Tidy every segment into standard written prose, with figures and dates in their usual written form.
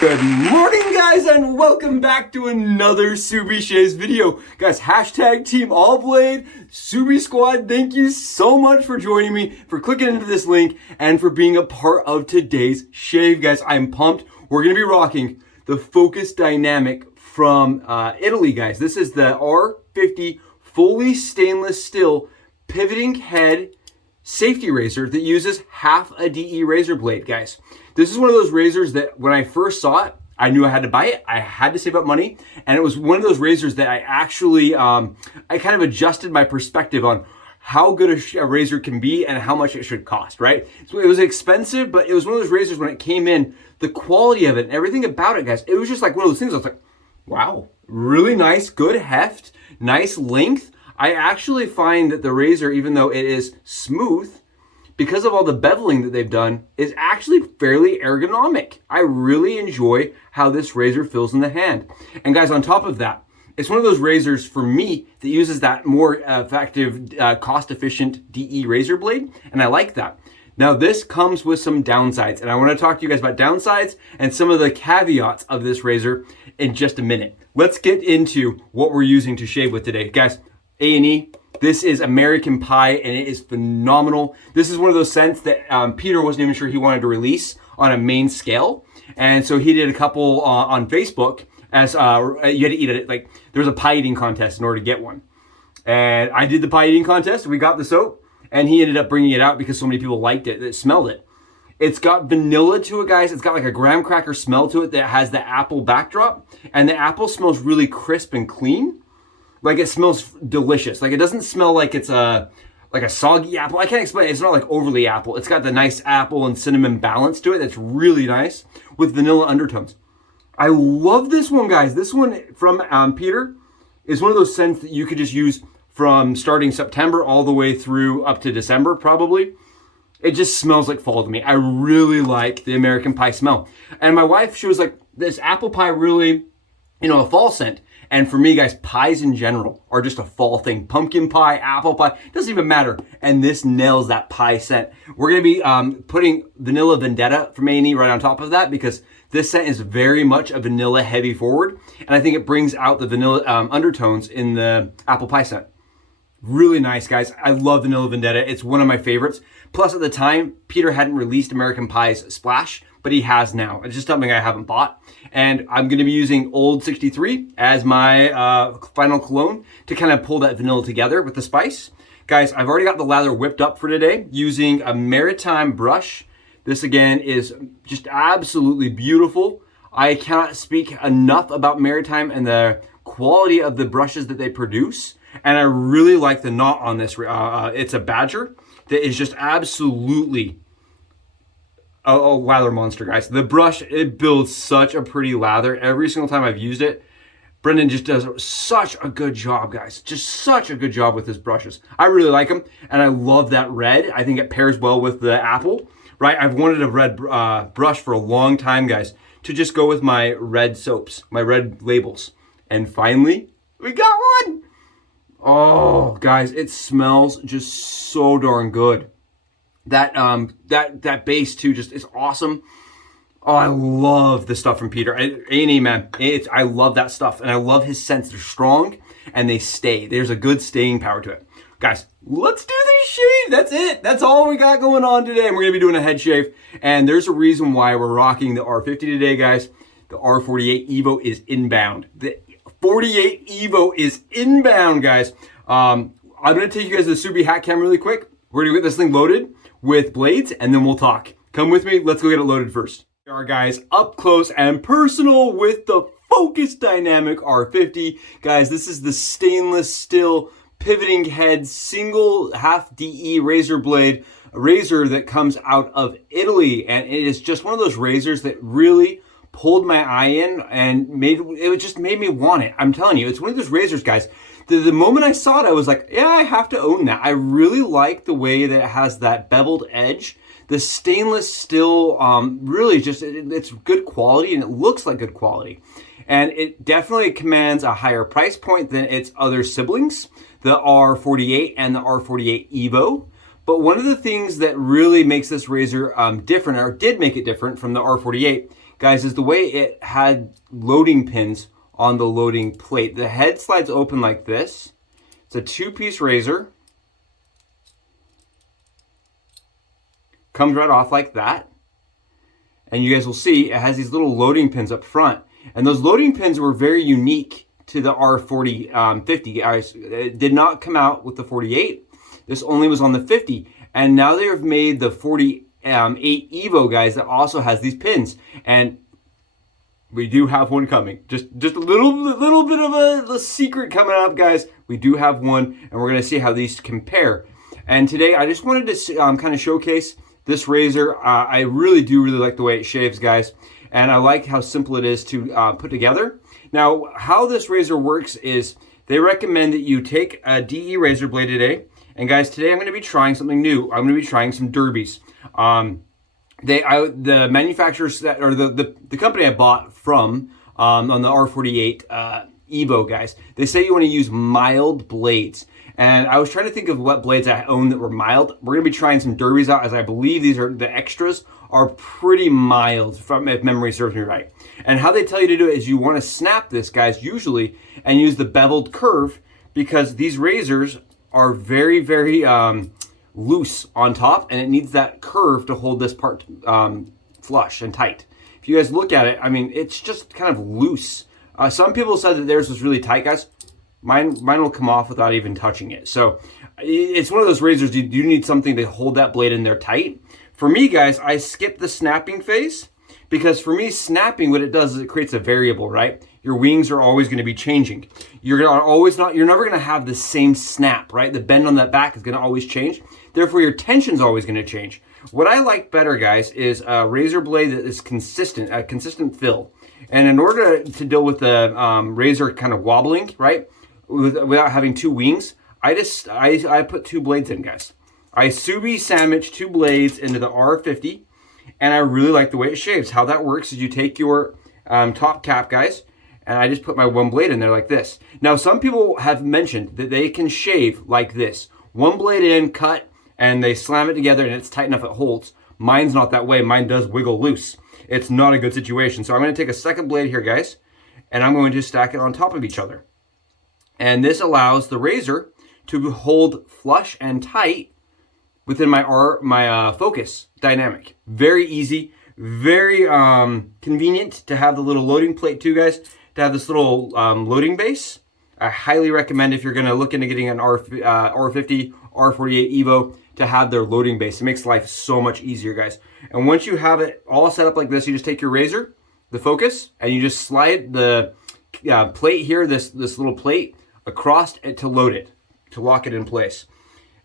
Good morning, guys, and welcome back to another Subi Shaves video. Guys, hashtag Team All Blade, Subi Squad, thank you so much for joining me, for clicking into this link, and for being a part of today's shave. Guys, I'm pumped. We're going to be rocking the Focus Dynamic from Italy, guys. This is the R50 fully stainless steel pivoting head safety razor that uses half a DE razor blade, guys. This is one of those razors that when I first saw it, I knew I had to buy it. I had to save up money. And it was one of those razors that I actually, I kind of adjusted my perspective on how good a razor can be and how much it should cost, right? So it was expensive, but it was one of those razors when it came in, the quality of it and everything about it, guys, it was just like one of those things I was like, wow, really nice, good heft, nice length. I actually find that the razor, even though it is smooth, because of all the beveling that they've done, is actually fairly ergonomic. I really enjoy how this razor feels in the hand. And guys, on top of that, it's one of those razors for me that uses that more effective, cost-efficient DE razor blade, and I like that. Now, this comes with some downsides, and I want to talk to you guys about downsides and some of the caveats of this razor in just a minute. Let's get into what we're using to shave with today. Guys, A&E. This is American Pie, and it is phenomenal. This is one of those scents that Peter wasn't even sure he wanted to release on a main scale. And so he did a couple on Facebook as you had to eat it. Like, there was a pie eating contest in order to get one. And I did the pie eating contest. We got the soap, and he ended up bringing it out because so many people liked it, that smelled it. It's got vanilla to it, guys. It's got like a graham cracker smell to it that has the apple backdrop. And the apple smells really crisp and clean. Like, it smells delicious. Like, it doesn't smell like it's like a soggy apple. I can't explain it. It's not like overly apple. It's got the nice apple and cinnamon balance to it. That's really nice with vanilla undertones. I love this one, guys. This one from Peter is one of those scents that you could just use from starting September all the way through up to December, probably. It just smells like fall to me. I really like the American Pie smell. And my wife, she was like, this apple pie really, a fall scent. And for me, guys, pies in general are just a fall thing. Pumpkin pie, apple pie, doesn't even matter. And this nails that pie scent. We're going to be putting Vanilla Vendetta from A&E right on top of that because this scent is very much a vanilla heavy forward. And I think it brings out the vanilla undertones in the apple pie scent. Really nice, guys. I love Vanilla Vendetta. It's one of my favorites. Plus, at the time, Peter hadn't released American Pie's Splash, but he has now. It's just something I haven't bought. And I'm going to be using Old 63 as my final cologne to kind of pull that vanilla together with the spice. Guys, I've already got the lather whipped up for today using a Maritime brush. This, again, is just absolutely beautiful. I cannot speak enough about Maritime and the quality of the brushes that they produce. And I really like the knot on this. It's a Badger that is just absolutely a lather monster, guys. The brush, it builds such a pretty lather. Every single time I've used it, Brendan just does such a good job, guys. Just such a good job with his brushes. I really like them, and I love that red. I think it pairs well with the apple, right? I've wanted a red brush for a long time, guys, to just go with my red soaps, my red labels. And finally, we got one. Oh, guys, it smells just so darn good. That base too just is awesome. Oh, I love the stuff from Peter. A&E, man, I love that stuff, and I love his scents. They're strong and they stay. There's a good staying power to it, guys. Let's do this shave. That's it. That's all we got going on today. And we're gonna be doing a head shave, and there's a reason why we're rocking the R50 today, guys. The R48 EVO is inbound. The 48 EVO is inbound, guys. I'm gonna take you guys to the Subi hat cam really quick. We're gonna get this thing loaded with blades, and then we'll talk. Come with me. Let's go get it loaded first. Here are, guys, up close and personal with the Focus Dynamic R50. Guys, this is the stainless steel pivoting head single half DE razor blade razor that comes out of Italy, and it is just one of those razors that really pulled my eye in and just made me want it. I'm telling you, it's one of those razors, guys. The moment I saw it, I was like, yeah, I have to own that. I really like the way that it has that beveled edge. The stainless steel, really just, it's good quality, and it looks like good quality. And it definitely commands a higher price point than its other siblings, the R48 and the R48 EVO. But one of the things that really makes this razor different, or did make it different from the R48, guys, is the way it had loading pins on the loading plate. The head slides open like this. It's a 2-piece razor. Comes right off like that. And you guys will see it has these little loading pins up front. And those loading pins were very unique to the R50, guys. It did not come out with the 48. This only was on the 50. And now they have made the 48 EVO, guys, that also has these pins. And we do have one coming. Just a little bit of a secret coming up, guys. We do have one, and we're going to see how these compare. And today, I just wanted to kind of showcase this razor. I really like the way it shaves, guys. And I like how simple it is to put together. Now, how this razor works is they recommend that you take a DE razor blade today. And guys, today I'm going to be trying something new. I'm going to be trying some derbies. The manufacturers or the company I bought from on the R48 EVO, guys, they say you want to use mild blades. And I was trying to think of what blades I own that were mild. We're going to be trying some derbies out, as I believe these are the extras are pretty mild, if memory serves me right. And how they tell you to do it is you want to snap this, guys, usually, and use the beveled curve, because these razors are very, very loose on top, and it needs that curve to hold this part flush and tight. If you guys look at it, I mean, it's just kind of loose. Some people said that theirs was really tight, guys. Mine will come off without even touching it. So it's one of those razors, you do need something to hold that blade in there tight. For me, guys, I skip the snapping phase, because for me, snapping, what it does is it creates a variable, right? Your wings are always going to be changing. You're never going to have the same snap, right? The bend on that back is going to always change. Therefore, your tension's always going to change. What I like better, guys, is a razor blade that is consistent, a consistent fill. And in order to deal with the razor kind of wobbling, right, without having two wings, I put 2 blades in, guys. I Subi sandwich 2 blades into the R50, and I really like the way it shaves. How that works is you take your top cap, guys, and I just put my 1 blade in there like this. Now, some people have mentioned that they can shave like this. 1 blade in, cut, and they slam it together, and it's tight enough it holds. Mine's not that way. Mine does wiggle loose. It's not a good situation. So I'm going to take a second blade here, guys, and I'm going to stack it on top of each other. And this allows the razor to hold flush and tight within my focus dynamic. Very easy, very convenient to have the little loading plate too, guys, to have this little loading base. I highly recommend, if you're going to look into getting an R50, R48 EVO, to have their loading base. It makes life so much easier, guys. And once you have it all set up like this, you just take your razor, the focus, and you just slide the plate here, this little plate, across it to load it, to lock it in place.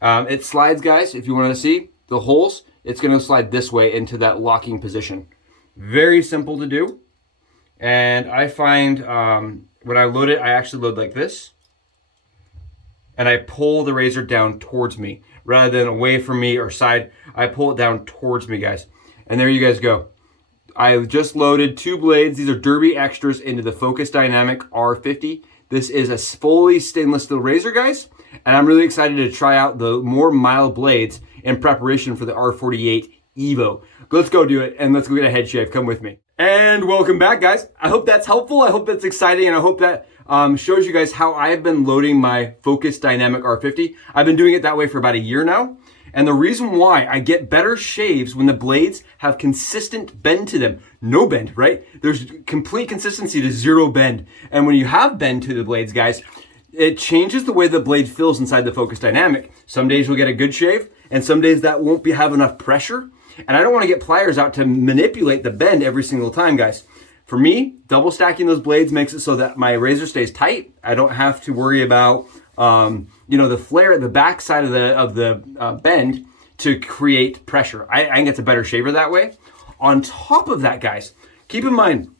It slides, guys, if you want to see the holes, it's going to slide this way into that locking position. Very simple to do. And I find when I load it, I actually load like this. And I pull the razor down towards me rather than away from me or side. I pull it down towards me, guys. And there you guys go. I just loaded 2 blades. These are Derby Extras into the Focus Dynamic R50. This is a fully stainless steel razor, guys. And I'm really excited to try out the more mild blades in preparation for the R48 EVO. Let's go do it, and let's go get a head shave. Come with me. And welcome back, guys. I hope that's helpful. I hope that's exciting, and I hope that shows you guys how I've been loading my Focus Dynamic R50. I've been doing it that way for about a year now. And the reason why I get better shaves when the blades have consistent bend to them. No bend, right? There's complete consistency to 0 bend. And when you have bend to the blades, guys, it changes the way the blade feels inside the Focus Dynamic. Some days you'll get a good shave, and some days that won't have enough pressure. And I don't want to get pliers out to manipulate the bend every single time, guys. For me, double stacking those blades makes it so that my razor stays tight. I don't have to worry about the flare at the back side of the bend to create pressure. I think it's a better shaver that way. On top of that, guys, keep in mind,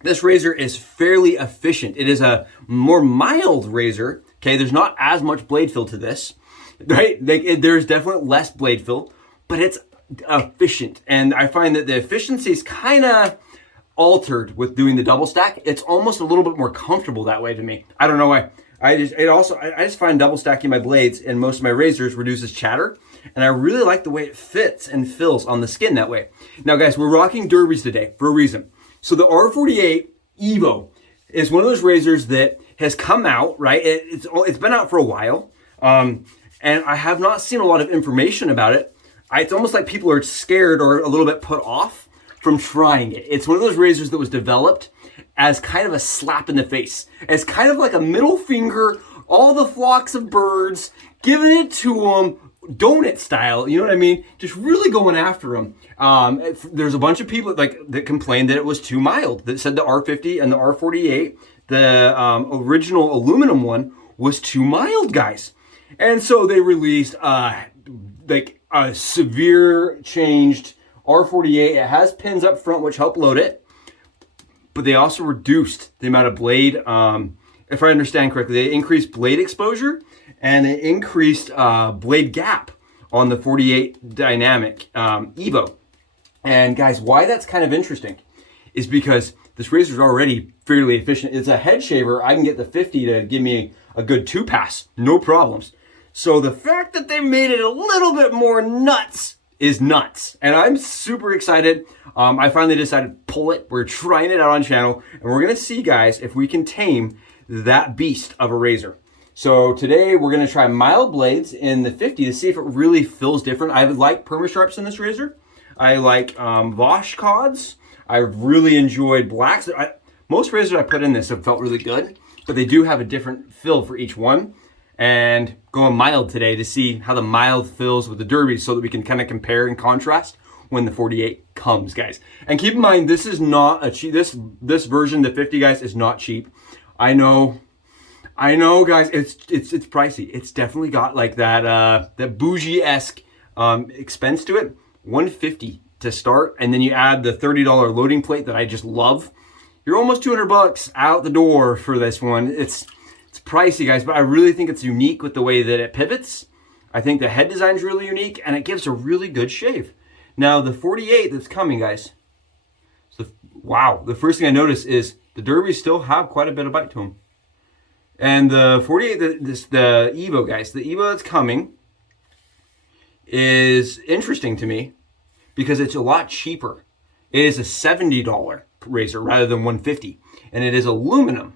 this razor is fairly efficient. It is a more mild razor. Okay, there's not as much blade fill to this, right? There's definitely less blade fill, but it's efficient. And I find that the efficiency is kind of altered with doing the double stack. It's almost a little bit more comfortable that way to me. I don't know why. I just find double stacking my blades in most of my razors reduces chatter, and I really like the way it fits and fills on the skin that way. Now, guys, we're rocking derbies today for a reason. So the R48 EVO is one of those razors that has come out, right? It's been out for a while, and I have not seen a lot of information about it. It's almost like people are scared or a little bit put off from trying it. It's one of those razors that was developed as kind of a slap in the face, as kind of like a middle finger, all the flocks of birds, giving it to them, donut style, you know what I mean? Just really going after them. There's a bunch of people that complained that it was too mild, that said the R50 and the R48, the original aluminum one, was too mild, guys. And so they released like a severe changed R48. It has pins up front which help load it, but they also reduced the amount of blade. If I understand correctly, they increased blade exposure and they increased blade gap on the 48 dynamic EVO. And guys, why that's kind of interesting is because this razor is already fairly efficient. It's a head shaver. I can get the 50 to give me a good 2-pass, no problems. So the fact that they made it a little bit more nuts is nuts. And I'm super excited. I finally decided to pull it. We're trying it out on channel and we're gonna see, guys, if we can tame that beast of a razor. So today we're gonna try mild blades in the 50 to see if it really feels different. I like perma sharps in this razor. I like Vosh cods. I really enjoyed blacks. Most razors I put in this have felt really good, but they do have a different feel for each one. And going mild today to see how the mild feels with the derbies so that we can kind of compare and contrast when the 48 comes, guys. And keep in mind, this is not a cheap, this version, the 50, guys, is not cheap. I know, guys, it's pricey. It's definitely got like that bougie-esque expense to it. $150 to start, and then you add the $30 loading plate that I just love. You're almost $200 out the door for this one. It's pricey, guys, but I really think it's unique with the way that it pivots. I think the head design is really unique, and it gives a really good shave. Now, the 48 that's coming, guys, so wow, the first thing I noticed is the derbies still have quite a bit of bite to them. And the 48, the EVO, guys, the EVO that's coming is interesting to me because it's a lot cheaper. It is a $70 razor rather than $150, and it is aluminum.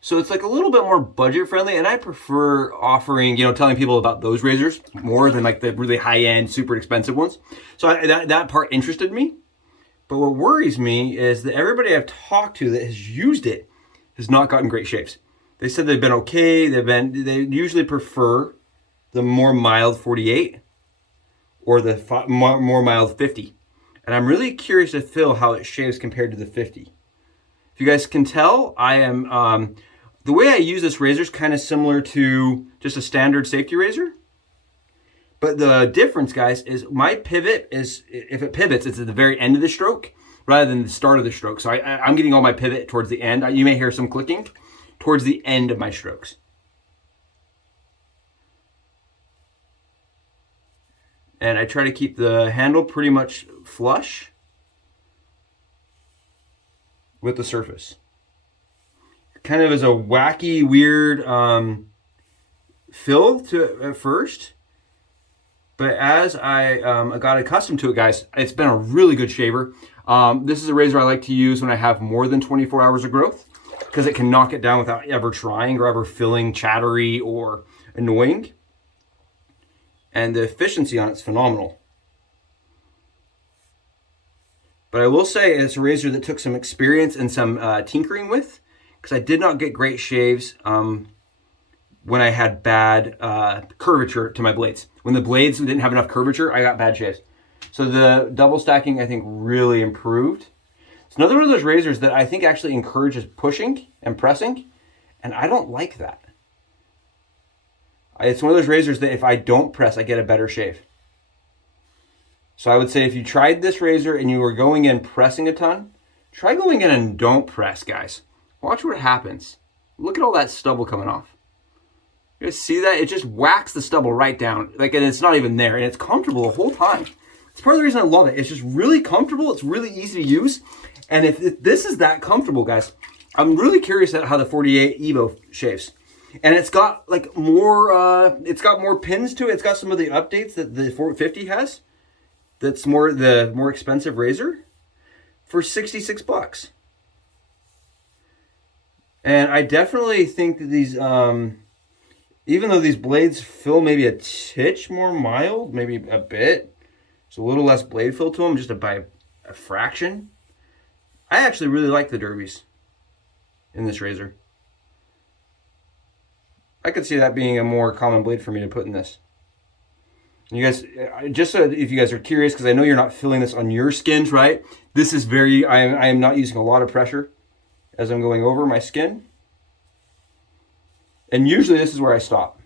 So it's like a little bit more budget friendly, and I prefer offering, telling people about those razors more than like the really high end, super expensive ones. So that part interested me. But what worries me is that everybody I've talked to that has used it has not gotten great shaves. They said they've been okay. They usually prefer the more mild 48 or the more mild 50. And I'm really curious to feel how it shaves compared to the 50. If you guys can tell, I am, the way I use this razor is kind of similar to just a standard safety razor. But the difference, guys, is my pivot is, if it pivots, it's at the very end of the stroke rather than the start of the stroke. So I'm getting all my pivot towards the end. You may hear some clicking towards the end of my strokes. And I try to keep the handle pretty much flush with the surface. Kind of as a wacky, weird feel to at first. But as I got accustomed to it, guys, it's been a really good shaver. This is a razor I like to use when I have more than 24 hours of growth because it can knock it down without ever trying or ever feeling chattery or annoying. And the efficiency on it's phenomenal. But I will say it's a razor that took some experience and some tinkering with, because I did not get great shaves when I had bad curvature to my blades. When the blades didn't have enough curvature, I got bad shaves. So the double stacking, I think, really improved. It's another one of those razors that I think actually encourages pushing and pressing, and I don't like that. It's one of those razors that if I don't press, I get a better shave. So I would say if you tried this razor and you were going in pressing a ton, try going in and don't press, guys. Watch what happens. Look at all that stubble coming off. You guys see that? It just whacks the stubble right down. And it's not even there. And it's comfortable the whole time. It's part of the reason I love it. It's just really comfortable. It's really easy to use. And if this is that comfortable, guys, I'm really curious at how the 48 EVO shaves. And it's got like more, it's got more pins to it. It's got some of the updates that the 450 has. That's the more expensive razor. for 66 bucks. And I definitely think that these, even though these blades feel maybe a titch more mild, maybe a bit, there's a little less blade fill to them, just by a fraction. I actually really like the derbies in this razor. I could see that being a more common blade for me to put in this. You guys, just so if you guys are curious, because I know you're not feeling this on your skins, right? This is very, I am not using a lot of pressure as I'm going over my skin. And usually this is where I stop.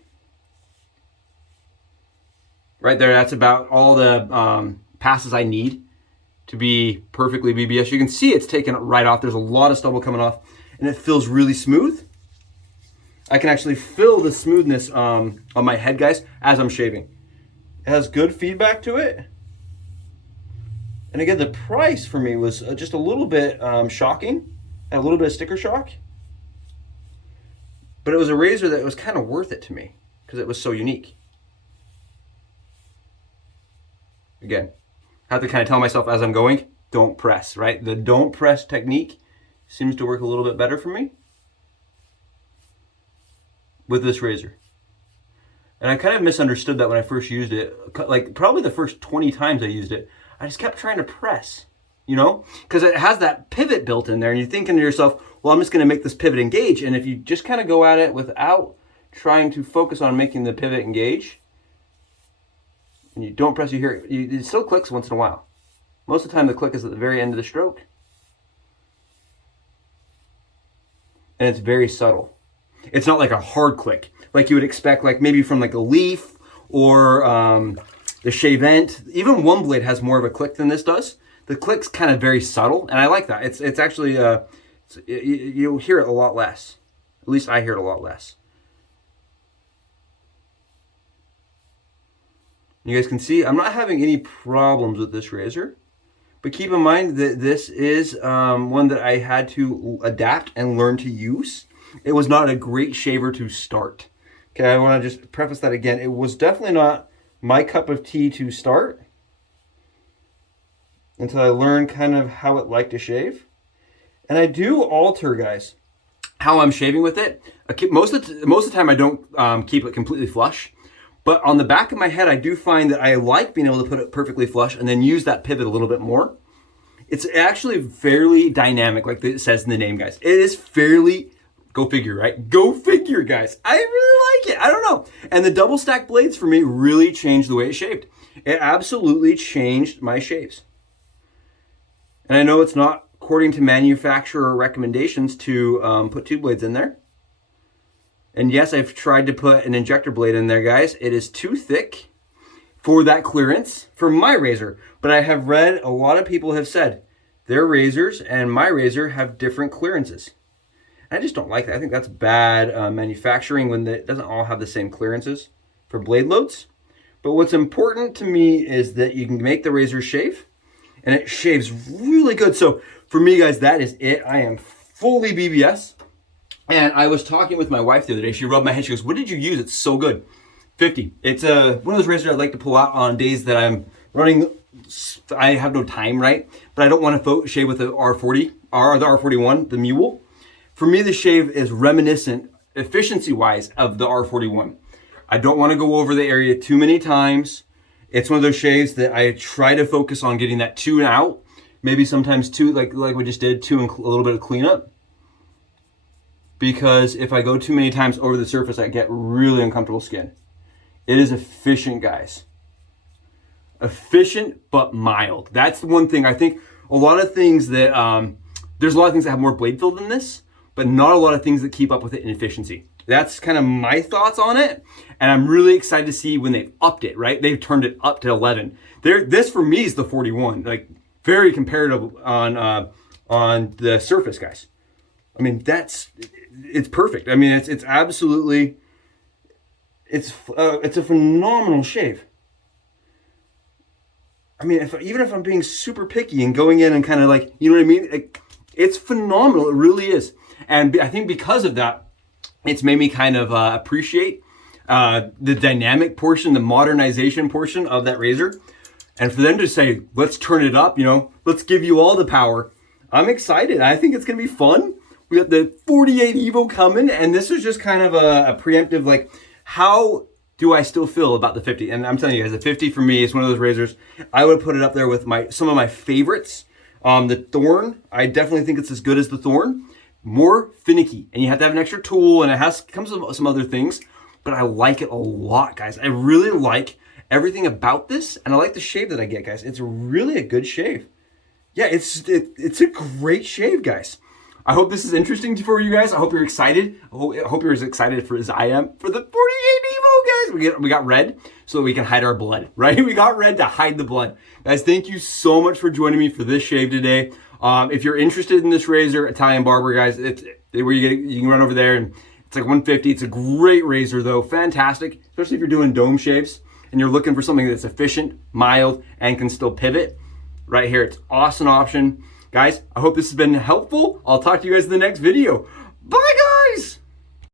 Right there, that's about all the passes I need to be perfectly BBS. You can see it's taken right off. There's a lot of stubble coming off, and it feels really smooth. I can actually feel the smoothness on my head, guys, as I'm shaving. It has good feedback to it. And again, the price for me was just a little bit shocking, a little bit of sticker shock. But it was a razor that was kind of worth it to me because it was so unique. Again, I have to kind of tell myself as I'm going, don't press, right? The don't press technique seems to work a little bit better for me with this razor. And I kind of misunderstood that when I first used it. Like probably the first 20 times I used it, I just kept trying to press, you know? Because it has that pivot built in there, and you're thinking to yourself, well, I'm just going to make this pivot engage. And if you just kind of go at it without trying to focus on making the pivot engage, and you don't press, you hear it, it still clicks once in a while. Most of the time the click is at the very end of the stroke. And it's very subtle. It's not like a hard click, like you would expect, like maybe from like a leaf or the Shavent. Even one blade has more of a click than this does. The click's kind of very subtle, and I like that. It's actually, you'll hear it a lot less. At least I hear it a lot less. You guys can see I'm not having any problems with this razor, but keep in mind that this is one that I had to adapt and learn to use. It was not a great shaver to start. Okay, I want to just preface that again. It was definitely not my cup of tea to start until I learned kind of how it liked to shave. And I do alter, guys, how I'm shaving with it. Most of the time I don't keep it completely flush. But on the back of my head, I do find that I like being able to put it perfectly flush and then use that pivot a little bit more. It's actually fairly dynamic, like it says in the name, guys. It is fairly, go figure, right? Go figure, guys. I really like it. I don't know. And the double stack blades for me really changed the way it shaved. It absolutely changed my shaves. And I know it's not according to manufacturer recommendations to put two blades in there. And yes, I've tried to put an injector blade in there, guys. It is too thick for that clearance for my razor. But I have read a lot of people have said their razors and my razor have different clearances. I just don't like that. I think that's bad manufacturing when it doesn't all have the same clearances for blade loads. But what's important to me is that you can make the razor shave, and it shaves really good. So for me, guys, that is it. I am fully BBS. And I was talking with my wife the other day. She rubbed my head. She goes, what did you use? It's so good. 50. It's one of those razors I'd like to pull out on days that I'm running. I have no time, right? But I don't want to shave with the R40 or the R41, the mule. For me, the shave is reminiscent, efficiency-wise, of the R41. I don't want to go over the area too many times. It's one of those shaves that I try to focus on getting that 2 and out. Maybe sometimes 2, like we just did, 2 and a little bit of cleanup. Because if I go too many times over the surface, I get really uncomfortable skin. It is efficient, guys. Efficient, but mild. That's the one thing. I think a lot of things that, there's a lot of things that have more blade fill than this, but not a lot of things that keep up with it in efficiency. That's kind of my thoughts on it. And I'm really excited to see when they've upped it, right? They've turned it up to 11. This for me is the 41, like very comparative on the surface, guys. I mean, it's perfect. I mean, it's absolutely, it's a phenomenal shave. I mean, even if I'm being super picky and going in and kind of like, you know what I mean? It's phenomenal. It really is. And I think because of that, it's made me kind of appreciate the dynamic portion, the modernization portion of that razor. And for them to say, let's turn it up, you know, let's give you all the power. I'm excited. I think it's gonna be fun. We got the 48 EVO coming, and this is just kind of a preemptive, like, how do I still feel about the 50? And I'm telling you guys, the 50 for me is one of those razors. I would put it up there with some of my favorites. The Thorn, I definitely think it's as good as the Thorn. More finicky, and you have to have an extra tool, and it comes with some other things, but I like it a lot, guys. I really like everything about this, and I like the shave that I get, guys. It's really a good shave. Yeah, it's a great shave, guys. I hope this is interesting for you guys. I hope you're excited. I hope you're as excited as I am for the 48 EVO, guys. We got red so that we can hide our blood, right? We got red to hide the blood. Guys, thank you so much for joining me for this shave today. If you're interested in this razor, Italian Barber, guys, it's where you can run over there, and it's like 150. It's a great razor, though. Fantastic, especially if you're doing dome shaves and you're looking for something that's efficient, mild, and can still pivot. Right here, it's awesome option. Guys, I hope this has been helpful. I'll talk to you guys in the next video. Bye, guys!